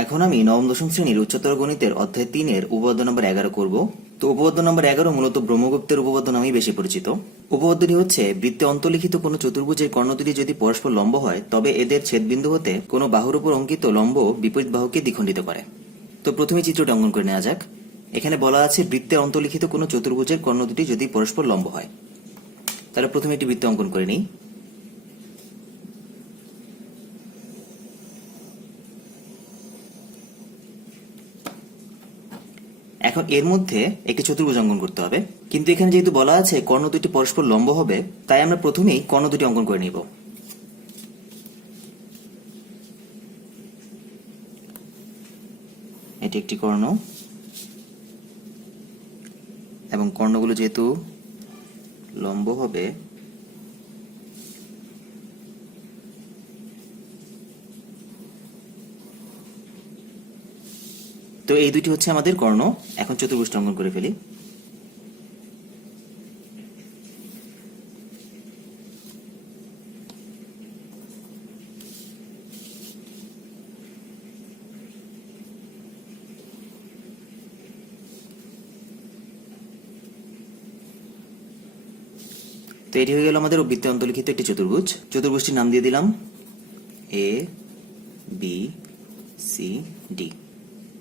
এখন আমি নবম দশম শ্রেণীর উচ্চতর গণিতের অধ্যায় 3-এর উপপাদ্য নম্বর 11 করব। তো উপপাদ্য নম্বর 11 মূলত ব্রহ্মগুপ্তের উপপাদ্য নামেই বেশি পরিচিত। উপপাদ্যটি হচ্ছে, বৃত্তে অন্তর্লিখিত কোনো চতুর্ভুজের কর্ণ দুটি যদি পরস্পর লম্ব হয় তবে এদের ছেদবিন্দু হতে কোনো বাহুর উপর অঙ্কিত লম্ব বিপরীত বাহুকে দ্বিখণ্ডিত করে। তো প্রথমে চিত্রটা অঙ্কন করে নেওয়া যাক। এখানে বলা আছে বৃত্তে অন্তর্লিখিত কোনো চতুর্ভুজের কর্ণ দুটি যদি পরস্পর লম্ব হয়। তাহলে প্রথমে একটি বৃত্ত অঙ্কন করে নিই। এখন এর মধ্যে একটি চতুর্ভুজ অঙ্কন করতে হবে, কিন্তু এখানে যেহেতু বলা আছে কর্ণ দুটি পরস্পর লম্ব হবে, তাই আমরা প্রথমেই কর্ণ দুটি অঙ্কন করে নিব। এটি একটি কর্ণ, এবং কর্ণগুলো যেহেতু লম্ব হবে তো এই দুটি হচ্ছে আমাদের কর্ণ। এখন চতুর্ভুজটা অঙ্কন করে ফেলি। তো এটি হয়ে গেল আমাদের বৃত্তে অন্তর্লিখিত একটি চতুর্ভুজ। চতুর্ভুজটির নাম দিয়ে দিলাম এ বি সি ডি।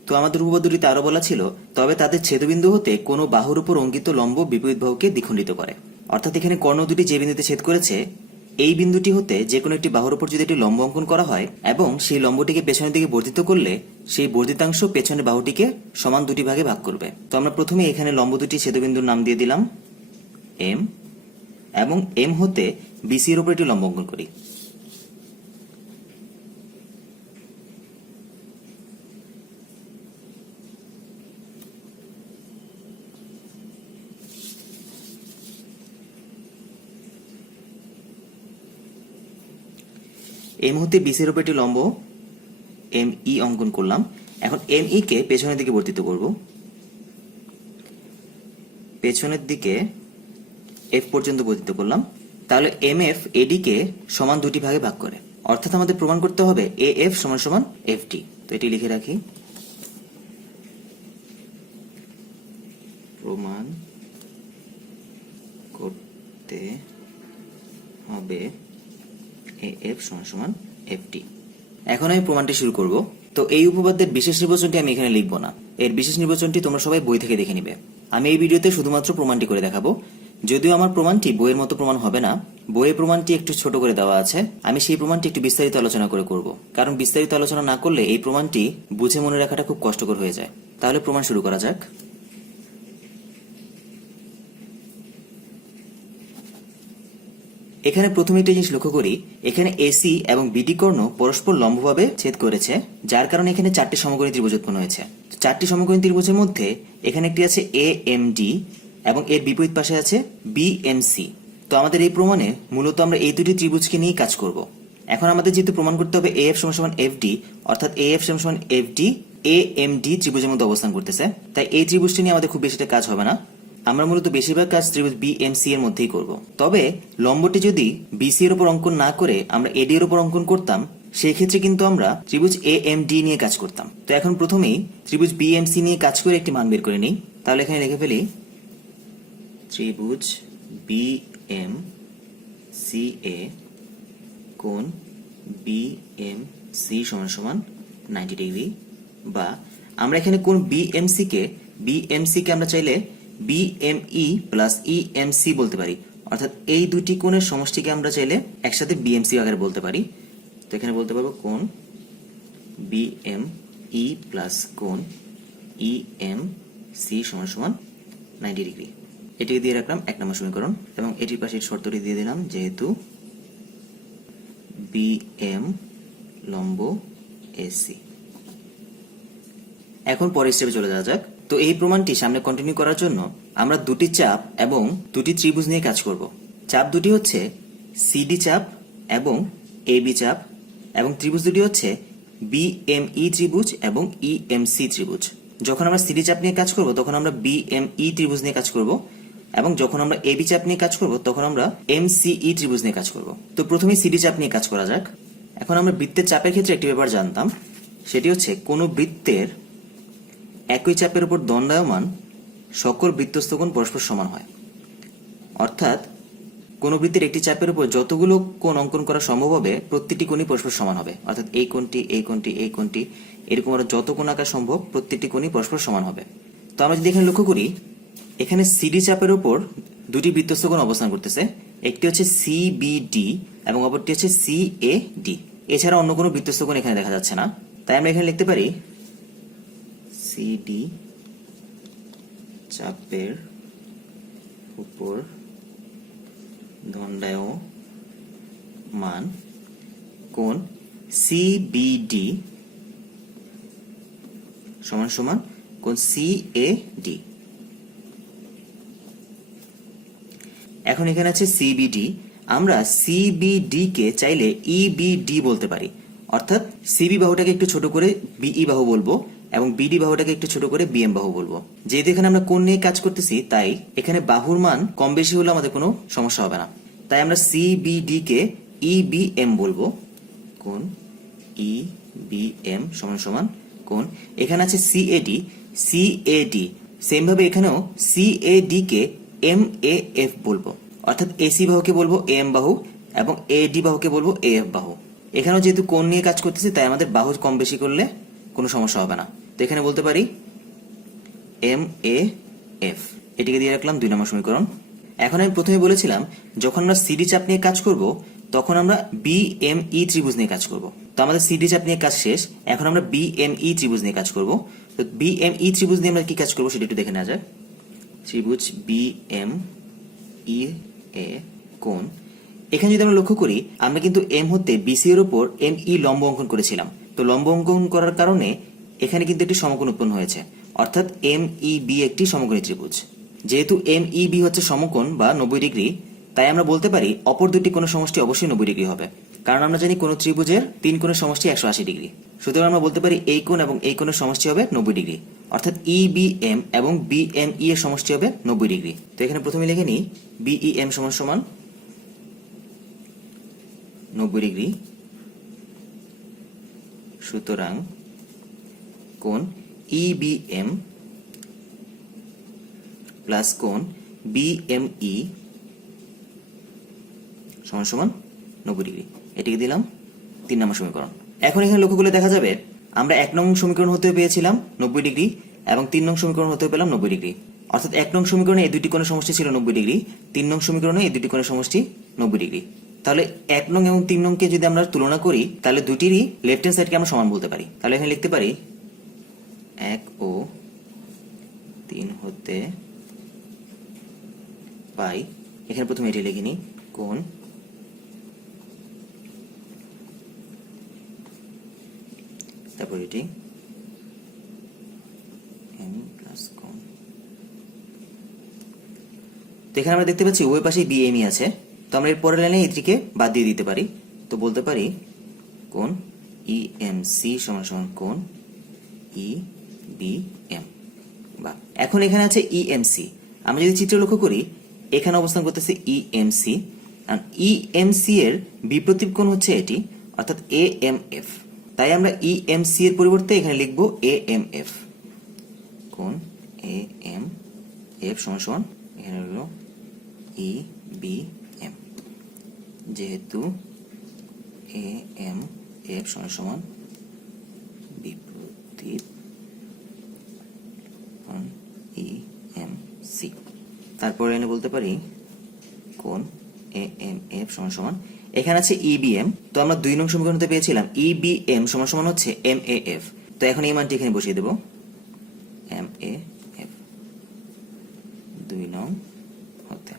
তো আমাদের উপপাদ্যটিতে আরো বলা ছিল, তবে তাদের ছেদবিন্দু হতে কোনো বাহুর উপর অঙ্কিত লম্ব বিপরীত বাহুকে দ্বিখণ্ডিত করে। অর্থাৎ এখানে কর্ণ দুটি যে বিন্দুতে ছেদ করেছে, এই বিন্দুটি হতে যে কোনো একটি বাহুর উপর যদি একটি লম্ব অঙ্কন করা হয় এবং সেই লম্বটিকে পেছনের দিকে বর্ধিত করলে সেই বর্ধিতাংশ পেছনের বাহুটিকে সমান দুটি ভাগে ভাগ করবে। তো আমরা প্রথমে এখানে লম্ব দুটি ছেদবিন্দুর নাম দিয়ে দিলাম এম, এবং এম হতে বিসি এর উপর একটি লম্ব অঙ্কন করি। এই মুহূর্তে বিসি এর উপর একটি লম্ব এম ই অঙ্কন করলাম। এখন এম ই কে পেছনের দিকে বর্ধিত করব, পেছনের দিকে এফ পর্যন্ত বর্ধিত করলাম। তাহলে এম এফ এডি কে সমান দুটি ভাগে ভাগ করে। অর্থাৎ আমাদের প্রমাণ করতে হবে এ এফ সমান সমান এফ ডি। তো এটি লিখে রাখি, প্রমাণ করতে হবে এ এফ সমান সমান এফ ডি। এখন আমি প্রমাণটি শুরু করব। তো এই উপপাদ্যের বিশেষ নির্বাচনটি আমি এখানে লিখব না, এর বিশেষ নির্বাচনটি তোমরা সবাই বই থেকে দেখে নিবে। আমি এই ভিডিওতে শুধুমাত্র প্রমাণটি করে দেখাবো। যদিও আমার প্রমাণটি বইয়ের মতো প্রমাণ হবে না, বইয়ের প্রমাণটি একটু ছোট করে দেওয়া আছে, আমি সেই প্রমাণটি একটু বিস্তারিত আলোচনা করে করব। কারণ বিস্তারিত আলোচনা না করলে এই প্রমাণটি বুঝে মনে রাখাটা খুব কষ্টকর হয়ে যায়। তাহলে প্রমাণ শুরু করা যাক। এখানে প্রথমে একটা জিনিস লক্ষ্য করি, এখানে এসি এবং বিডি কর্ণ পরস্পর লম্বভাবে ছেদ করেছে, যার কারণে এখানে চারটি সমকোণী ত্রিভুজ উৎপন্ন হয়েছে। চারটি সমকোণী ত্রিভুজের মধ্যে এখানে একটি আছে এ এম ডি এবং এর বিপরীত পাশে আছে বি এম সি। তো আমাদের এই প্রমাণে মূলত আমরা এই দুটি ত্রিভুজকে নিয়ে কাজ করব। এখন আমাদের যেহেতু প্রমাণ করতে হবে এ এফ সমান সমান এফ ডি, অর্থাৎ এ এফ সমান সমান F D A M D ত্রিভুজের মধ্যে অবস্থান করতেছে, তাই এই ত্রিভুজটি নিয়ে আমাদের খুব বেশিটা কাজ হবে না। আমরা মূলত বেশিরভাগ কাজ ত্রিভুজ বিএমসি এর মধ্যেই করব। তবে লম্বটি যদি বিসি এর উপর অঙ্কন না করে আমরা এডি এর উপর অঙ্কন করতাম, সেই ক্ষেত্রে কিন্তু আমরা ত্রিভুজ এ এম ডি নিয়ে কাজ করতাম। তো এখন প্রথমেই ত্রিভুজ বিএমসি নিয়ে কাজ করে একটি মান বের করে নিই। তাহলে এখানে লিখে ফেলি ত্রিভুজ বিএমসি এ কোণ বিএমসি সমান সমান 90 ডিগ্রি, বা আমরা এখানে কোণ বিএমসি কে আমরা চাইলে বিএমই প্লাস ইএমসি বলতে পারি, অর্থাৎ এই দুটি কোণের সমষ্টিকে আমরা চাইলে একসাথে বিএমসি আকারে বলতে পারি। তো এখানে বলতে পারবো কোণ বিএমই প্লাস কোণ ইএমসি সমান সমান 90 ডিগ্রি। এটিকে দিয়ে রাখলাম 1 নম্বর সমীকরণ, এবং এটির পাশে শর্তটি দিয়ে দিলাম, যেহেতু বিএম লম্ব এসি। এখন পরের স্টেপে চলে যাওয়া যাক। তো এই প্রমাণটি সামনে কন্টিনিউ করার জন্য আমরা দুটি চাপ এবং দুটি ত্রিভুজ নিয়ে কাজ করব। চাপ দুটি হচ্ছে সিডি চাপ এবং এবি চাপ, এবং ত্রিভুজ দুটি হচ্ছে বিএমই ত্রিভুজ এবং ইএমসি ত্রিভুজ। যখন আমরা সিডি চাপ নিয়ে কাজ করব তখন আমরা বিএমই ত্রিভুজ নিয়ে কাজ করব, এবং যখন আমরা এবি চাপ নিয়ে কাজ করব তখন আমরা এমসিই ত্রিভুজ নিয়ে কাজ করব। তো প্রথমে সিডি চাপ নিয়ে কাজ করা যাক। এখন আমরা বৃত্তের চাপের ক্ষেত্রে একটি ব্যাপার জানতাম, সেটি হচ্ছে কোনো বৃত্তের একই চাপের উপর দণ্ডায়মান সকল বৃত্তস্থ কোণ পরস্পর সমান হয়। অর্থাৎ কোনো বৃত্তের একটি চাপের উপর যতগুলো কোণ অঙ্কন করা সম্ভব হবে প্রত্যেকটি কোণই পরস্পর সমান হবে। অর্থাৎ এই কোণটি, এই কোণটি, এই কোণটি, এরকম আরো যত কোণ আঁকা সম্ভব প্রত্যেকটি কোণই পরস্পর সমান হবে। তো আমরা যদি এখানে লক্ষ্য করি, এখানে সিডি চাপের উপর দুটি বৃত্তস্থ কোণ অবস্থান করতেছে। একটি হচ্ছে সিবিডি এবং অপরটি হচ্ছে সিএডি। এছাড়া অন্য কোনো বৃত্তস্থ কোণ এখানে দেখা যাচ্ছে না। তাই আমরা এখানে লিখতে পারি সিডি চাপের উপর দণ্ডায়মান কোণ সিবিডি সমান সমান কোণ সিএডি। এখন এখানে আছে সিবিডি, আমরা সিবিডি কে চাইলে ইবিডি বলতে পারি। অর্থাৎ সিবি বাহুটাকে একটু ছোট করে বিই বাহু বলবো এবং বিডি বাহুটাকে একটু ছোট করে বিএম বাহু বলবো। যেহেতু এখানে আমরা কোণ নিয়ে কাজ করতেছি তাই এখানে বাহুর মান কম বেশি হলে আমাদের কোনো সমস্যা হবে না। তাই আমরা সিবিডি কে ইবিএম বলবো। কোণ ইবিএম সমান সমান কোণ, এখানে আছে সিএডি, সিএডি সেম ভাবে এখানেও সিএডি কে এমএএফ বলবো। অর্থাৎ এসি বাহুকে বলবো এম বাহু এবং এডি বাহুকে বলবো এএফ বাহু। এখানেও যেহেতু কোণ নিয়ে কাজ করতেছি তাই আমাদের বাহু কম বেশি করলে কোনো সমস্যা হবে না। তো এখানে বলতে পারি এমএএফ, এটিকে দিয়ে রাখলাম 2 নম্বর সমীকরণ। এখন আমি প্রথমে বলেছিলাম যখন আমরা সিডি চাপ নিয়ে কাজ করব তখন আমরা বিএমই ত্রিভুজ নিয়ে কাজ করব। তো আমাদের সিডি চাপ নিয়ে কাজ শেষ, এখন আমরা বিএমই ত্রিভুজ নিয়ে কাজ করব। তো বিএমই ত্রিভুজ নিয়ে আমরা কি কাজ করব সেটা একটু দেখে নেওয়া যাক। ত্রিভুজ বিএমই এ কোণ, এখানে যদি আমরা লক্ষ্য করি আমরা কিন্তু এম হতে বিসি এর উপর এমই লম্ব অঙ্কন করেছিলাম। তো লম্ব অঙ্কন করার কারণে এখানে কিন্তু একটি সমকোণ উৎপন্ন হয়েছে। অর্থাৎ এমইবি একটি সমকোণী ত্রিভুজ। যেহেতু এমইবি হচ্ছে সমকোণ বা 90 ডিগ্রি, তাই আমরা বলতে পারি অপর দুটি কোণের সমষ্টি অবশ্যই 90 ডিগ্রি হবে। কারণ আমরা জানি কোন ত্রিভুজের 3 কোণের সমষ্টি 180 ডিগ্রি। সুতরাং আমরা বলতে পারি এই কোণ এবং এই কোণের সমষ্টি হবে 90 ডিগ্রি। অর্থাৎ ইবিএম এবং বিএমই এর সমষ্টি হবে 90 ডিগ্রি। তো এখানে প্রথমে লিখে নিই বিইএম সমান সমান 90 ডিগ্রি। সুতরাং কোণ ইবিএম প্লাস কোণ বিএমই সমান সমান 90 ডিগ্রি। এটিকে দিলাম 3 নম্বর সমীকরণ। এখন এখানে লক্ষ্য করলে দেখা যাবে আমরা 1 নং সমীকরণ হতে পেয়েছিলাম 90 ডিগ্রি এবং 3 নং সমীকরণ হতে পেলাম 90 ডিগ্রি। অর্থাৎ 1 নং সমীকরণে এই দুটি কোণের সমষ্টি ছিল 90 ডিগ্রি, 3 নং সমীকরণে এই দুটি কোণের সমষ্টি 90 ডিগ্রি। তাহলে 1 নং এবং 3 নং কে যদি আমরা তুলনা করি তাহলে দুটিরই লেফট হ্যান্ড সাইডকে আমরা সমান বলতে পারি। তাহলে এখানে লিখতে পারি 1 ও 3 হতে পাই, এখানে প্রথমে এটি লিখে নিই কোণ তারপর এটি এম প্লাস কোণ। তো এখানে আমরা দেখতে পাচ্ছি উভয় পাশে বিএমই আছে। তো আমরা এর পরের লাইনে এটিকে বাদ দিয়ে দিতে পারি। তো বলতে পারি কোণ ইএমসি সমান সমান কোণ ইবিএম। বা এখন এখানে আছে ইএমসি, আমরা যদি চিত্র লক্ষ্য করি এখানে অবস্থান করতেছে ইএমসি, আর ইএমসি এর বিপরীত কোণ হচ্ছে এটি, অর্থাৎ এএমএফ। তাই আমরা ইএমসি এর পরিবর্তে এখানে লিখব এএমএফ। কোণ এএমএফ সমান সমান এখানে হলো ইবিএম, যেহেতু এএমএফ সমান সমান বিপরীত কোণ ইএমসি। তারপর এনে বলতে পারি কোণ এএমএফ সমান সমান এখানে আছে ইবিএম। তো আমরা 2 নং সমীকরণতে পেয়েছিলাম ইবিএম সমান সমান হচ্ছে এমএএফ। তো এখন এই মানটি এখানে বসিয়ে দেব এমএএফ 2 নং হতে।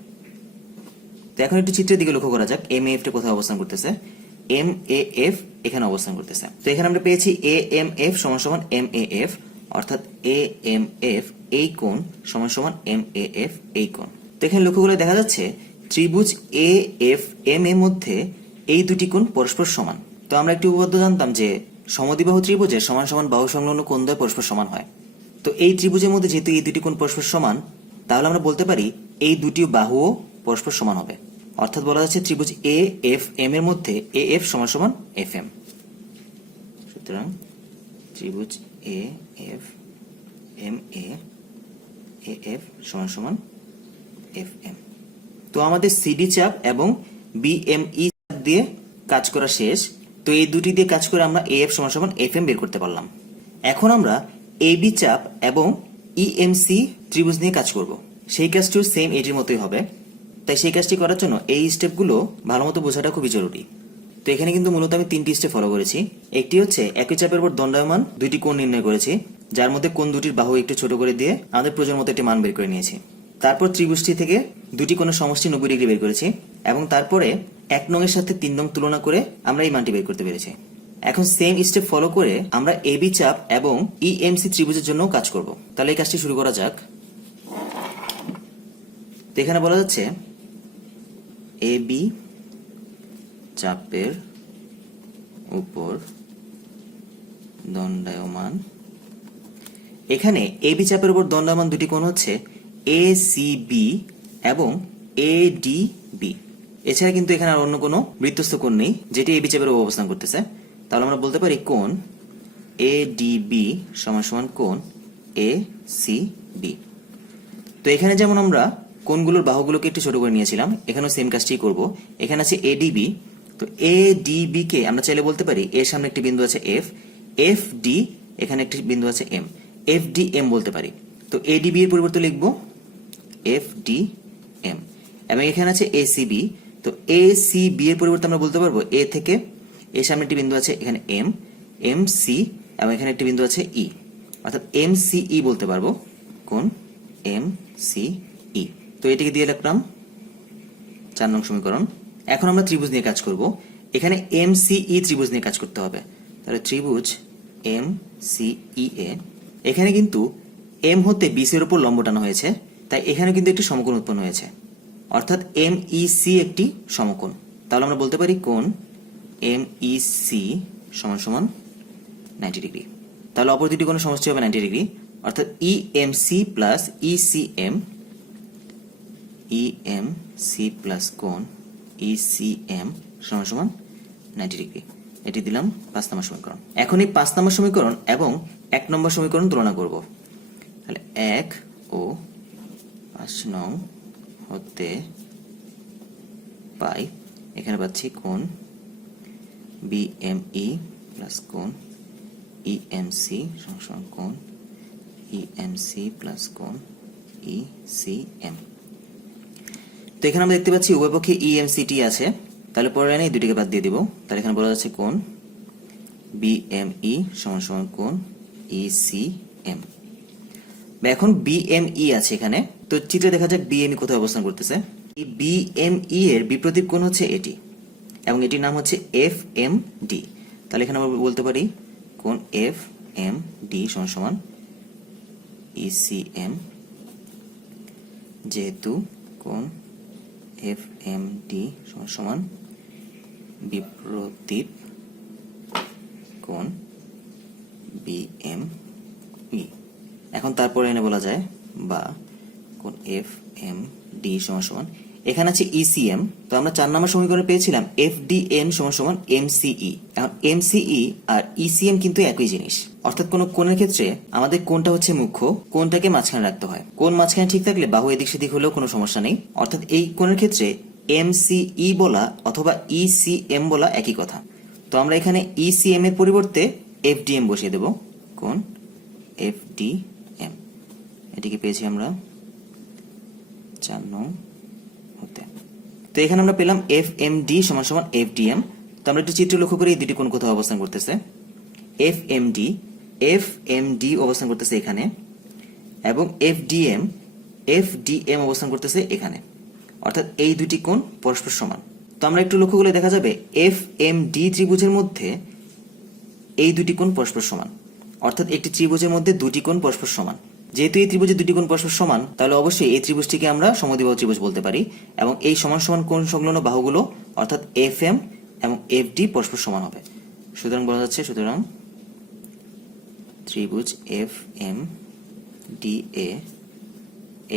তো এখন একটু চিত্রের দিকে লক্ষ্য করা যাক এমএএফ টা কোথায় অবস্থান করতেছে। এমএএফ এখানে অবস্থান করতেছে। তো এখানে আমরা পেয়েছি এএমএফ সমান সমান এমএএফ, অর্থাৎ এএমএফ এই কোণ সমান সমান এমএএফ এই কোণ। তো এখানে লক্ষ্য করে দেখা যাচ্ছে ত্রিভুজ এএফএম এর মধ্যে এই দুটি কোণ পরস্পর সমান। তো আমরা একটি উপপাদ্য জানতাম যে সমদ্বিবাহু ত্রিভুজের সমান সমান বাহু সংলগ্ন কোণদ্বয় পরস্পর সমান হয়। তো এই ত্রিভুজের মধ্যে যেহেতু এই দুটি কোণ পরস্পর সমান, তাহলে আমরা বলতে পারি এই দুটি বাহুও পরস্পর সমান হবে। অর্থাৎ বলা যাচ্ছে ত্রিভুজ এএফএম এর মধ্যে এএফ সমান সমান এফএম। সুতরাং ত্রিভুজ A F M A F সমান সমান এফ এম। তো আমাদের সিডি চাপ এবং বিএমই চাপ দিয়ে কাজ করা শেষ। তো এই দুটি দিয়ে কাজ করে আমরা এএফ সমান সমান এফ এম বের করতে পারলাম। এখন আমরা এবি চাপ এবং ইএমসি ত্রিভুজ নিয়ে কাজ করব। সেই কাজটিও সেম এটির মতোই হবে। তাই সেই কাজটি করার জন্য এই স্টেপগুলো ভালো মতো বোঝাটা খুবই জরুরি। তো এখানে কিন্তু মূলত আমি 3টি স্টেপ ফলো করেছি। একটি হচ্ছে একই চাপের উপর দণ্ডায়মান 2টি কোণ নির্ণয় করেছি, যার মধ্যে কোণ দুটির বাহু একটু ছোট করে দিয়ে আমাদের প্রয়োজন মতো একটি মান বের করে নিয়েছি। তারপর ত্রিভুজটি থেকে 2টি কোণের সমষ্টি 90 ডিগ্রি বের করেছি এবং তারপরে 1 নং এর সাথে 3 নং তুলনা করে আমরা এই মানটি বের করতে পেরেছি। এখন সেম স্টেপ ফলো করে আমরা এবি চাপ এবং ইএমসি ত্রিভুজের জন্য কাজ করব। তাহলে এই কাজটি শুরু করা যাক। তো এখানে বলা যাচ্ছে এবি চাপের উপর দণ্ডায়মান, এখানে এবি চাপের উপর দণ্ডায়মান 2টি কোণ হচ্ছে এসিবি এবং এডিবি। এছাড়া কিন্তু এখানে আর অন্য কোনো বৃত্তস্থ কোণ নেই যেটি এবি চাপের উপর অবস্থান করতেছে। তাহলে আমরা বলতে পারি কোণ এডিবি সমান সমান কোণ এসিবি। তো এখানে যেমন আমরা কোণগুলোর বাহুগুলোকে একটু ছোট করে নিয়েছিলাম, এখানেও সেম কাজটি করব। এখানে আছে এডিবি, তো এডিবি কে আমরা চাইলে বলতে পারি এর সামনে একটি বিন্দু আছে এফ, এফ ডি এখানে একটি বিন্দু আছে এম, এফ ডি এম বলতে পারি। তো এডিবি এর পরিবর্তে লিখব এফ ডি এম। এবং এখানে আছে এসিবি, তো এসিবি এর পরিবর্তে আমরা বলতে পারবো এ থেকে এর সামনে একটি বিন্দু আছে এখানে এম, এম সি এবং এখানে একটি বিন্দু আছে ই, অর্থাৎ এম সি ই বলতে পারবো কোণ এম সি ই। তো এটিকে দিয়ে রাখলাম 4 নং সমীকরণ। এখন আমরা ত্রিভুজ নিয়ে কাজ করব। এখানে এমসিই ত্রিভুজ নিয়ে কাজ করতে হবে। তাহলে ত্রিভুজ এমসিই এ, এখানে কিন্তু এম হতে বিসি এর উপর লম্ব টানা হয়েছে, তাই এখানে কিন্তু একটি সমকোণ উৎপন্ন হয়েছে, অর্থাৎ এমইসি একটি সমকোণ। তাহলে আমরা বলতে পারি কোণ এমইসি সমান সমান 90 ডিগ্রি। তাহলে অপর দুটি কোণের সমষ্টি হবে 90 ডিগ্রি, অর্থাৎ EMC plus ECM, EMC plus কোণ ইসিএম সমান সমান 90 ডিগ্রি। এটি দিলাম 5 নম্বর সমীকরণ। এখন এই 5 নম্বর সমীকরণ এবং 1 নম্বর সমীকরণ তুলনা করব। তাহলে 1 ও 5 নং হতে পাই, এখানে পাচ্ছি কোণ বিএমই প্লাস কোণ ইএমসি সমান সমান কোণ ইএমসি প্লাস কোণ ইসিএম। তো এখানে আমরা দেখতে পাচ্ছি উভয় পক্ষে ইএমসিটি আছে, তাহলে পরে লাইনে এই দুটিকে বাদ দিয়ে দিব। তাহলে এখানে বলা যাচ্ছে কোণ বিএমই সমান সমান কোণ ইসিএম। এখন বিএমই আছে এখানে, তো চিত্রে দেখা যাক বিএমই কোথায় অবস্থান করতেছে। এই বিএমই এর বিপ্রতীপ কোণ হচ্ছে এটি এবং এটির নাম হচ্ছে এফ এম ডি। তাহলে এখানে আমরা বলতে পারি কোণ এফ এম ডি সমান সমান ইসিএম, যেহেতু কোণ এফ এম ডি সমান সমান বিপ্রতীপ কোণ বিএমই। এখন তারপরে এনে বলা যায় বা কোণ এফ এম ডি সমান সমান, এখানে আছে ইসিএম, তো আমরা 4 নম্বর সমীকরণে পেয়েছিলাম এফ ডি এম সমান সমান এমসিই। এখন এমসিই আর ইসিএম কিন্তু একই জিনিস, অর্থাৎ কোন কোণের ক্ষেত্রে আমাদের কোণটা হচ্ছে মুখ্য, কোণটাকে মাঝখানে রাখতে হয়। কোণ মাঝখানে ঠিক থাকলে বাহু এদিক সেদিক হলেও কোনো সমস্যা নেই। অর্থাৎ এই কোণের ক্ষেত্রে এমসিই বলা অথবা ইসিএম বলা একই কথা। তো আমরা এখানে ইসিএম এর পরিবর্তে এফডিএম বসিয়ে দেব, কোণ এফডিএম। এটিকে পেয়েছি আমরা 4 নং হতে। তো এখানে আমরা পেলাম এফ এম ডি সমান সমান এফডিএম। তো আমরা একটু চিত্র লক্ষ্য করি এই দুটি কোণ কোথায় অবস্থান করতেছে। এফ এম ডি অবস্থান করতেছে এখানে এবং এফডিএম অবস্থান করতেছে এখানে, অর্থাৎ এই দুটি কোণ পরস্পর সমান। তো আমরা একটু লক্ষ্য করলে দেখা যাবে এফ এম ডি ত্রিভুজের মধ্যে এই দুটি কোণ পরস্পর সমান, অর্থাৎ একটি ত্রিভুজের মধ্যে দুটি কোণ পরস্পর সমান। যেহেতু এই ত্রিভুজের দুটি কোণ পরস্পর সমান, তাহলে অবশ্যই এই ত্রিভুজটিকে আমরা সমদ্বিবাহু ত্রিভুজ বলতে পারি এবং এই সমান সমান কোণ সংলগ্ন বাহুগুলো অর্থাৎ এফ এম এবং এফ ডি পরস্পর সমান হবে। সুতরাং বলা যাচ্ছে সুতরাং ত্রিভুজ F M D A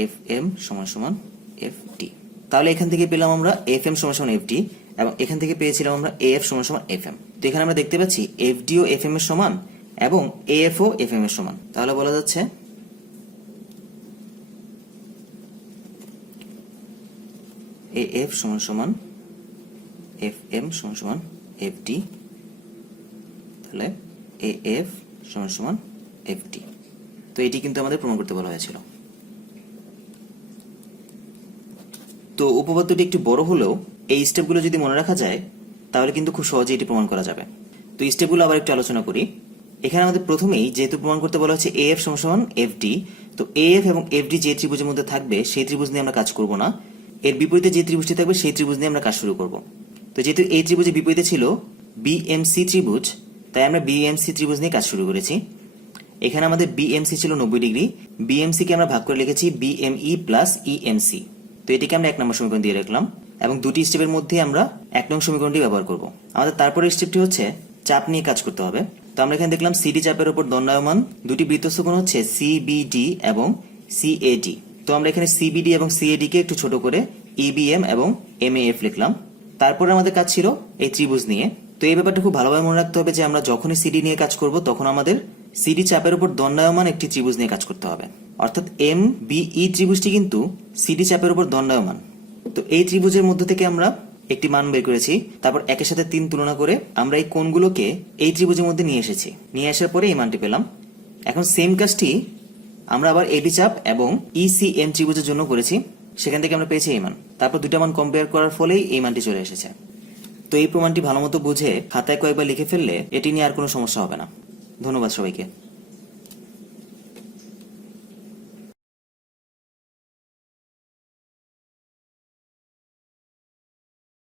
F M সমান সমান এফ ডি। তাহলে এখান থেকে পেলাম আমরা এফ এম সমান সমান এফ ডি এবং এখান থেকে পেয়েছিলাম আমরা এফ সমান সমান এফ এম। তো এখানে আমরা দেখতে পাচ্ছি এফ ডি ও এফ এম এর সমান এবং এএফ ও এফ এম এর সমান। তাহলে বলা যাচ্ছে এএফ সমান সমান এফ এম সমান সমান এফ ডি, তাহলে এএফ সমান সমান এফ ডি। তো এটি কিন্তু আমাদের প্রমাণ করতে বলা হয়েছিল। তো উপপাদ্যটি একটু বড় হলেও এই স্টেপগুলো যদি মনে রাখা যায় তাহলে কিন্তু খুব সহজে এটি প্রমাণ করা যাবে। তো স্টেপগুলো আবার একটু আলোচনা করি। এখানে আমাদের প্রথমেই যেহেতু প্রমাণ করতে বলা হচ্ছে এএফ সমান সমান এফ ডি, তো এএফ এবং এফ ডি যে ত্রিভুজের মধ্যে থাকবে সেই ত্রিভুজ নিয়ে আমরা কাজ করব না, এর বিপরীতে যে ত্রিভুজটি থাকবে সেই ত্রিভুজ নিয়ে আমরা কাজ শুরু করব। তো যেহেতু এই ত্রিভুজের বিপরীতে ছিল বিএমসি ত্রিভুজ, তাই আমরা বিএমসি ত্রিভুজ নিয়ে কাজ শুরু করেছি। এখানে আমাদের বিএমসি ছিল 90 ডিগ্রি, বিএমসি কে আমরা ভাগ করে লিখেছি বিএমই প্লাস ইএমসি। তো এটিকে আমরা 1 নম্বর সমীকরণ দিয়ে রাখলাম এবং দুটি স্টেপের মধ্যে আমরা 1 নং সমীকরণটি ব্যবহার করব। আমাদের তারপরের স্টেপটি হচ্ছে চাপ নিয়ে কাজ করতে হবে। তো আমরা এখানে দেখলাম সিডি চাপের উপর দণ্ডায়মান দুটি বৃত্তস্থ কোণ হচ্ছে সিবিডি এবং সিএডি। তো আমরা এখানে সিবিডি এবং সিএডি কে একটু ছোট করে ইবিএম এবং এমএএফ লিখলাম। তারপরে আমাদের কাজ ছিল এই ত্রিভুজ নিয়ে। তো এই ব্যাপারটা খুব ভালোভাবে মনে রাখতে হবে যে আমরা যখনই সিডি নিয়ে কাজ করব তখন আমাদের সিডি চাপের উপর দণ্ডায়মান একটি ত্রিভুজ নিয়ে কাজ করতে হবে, অর্থাৎ এম বিই ত্রিভুজটি কিন্তু সিডি চাপের উপর দণ্ডায়মান। তো এই ত্রিভুজের মধ্য থেকে আমরা একটি মান বের করেছি, তারপর একের সাথে 3 তুলনা করে আমরা এই কোণগুলোকে এই ত্রিভুজের মধ্যে নিয়ে এসেছি, নিয়ে আসার পরে এই মানটি পেলাম। এখন সেম কাজটি আমরা আবার এবি চাপ এবং ইসিএম ত্রিভুজের জন্য করেছি, সেখান থেকে আমরা পেয়েছি এই মান। তারপর দুটো মান কম্পেয়ার করার ফলেই এই মানটি চলে এসেছে। তো এই প্রমাণটি ভালো মতো বুঝে খাতায় কয়েকবার লিখে ফেললে এটি নিয়ে আর কোনো সমস্যা হবে না। ধন্যবাদ সবাইকে।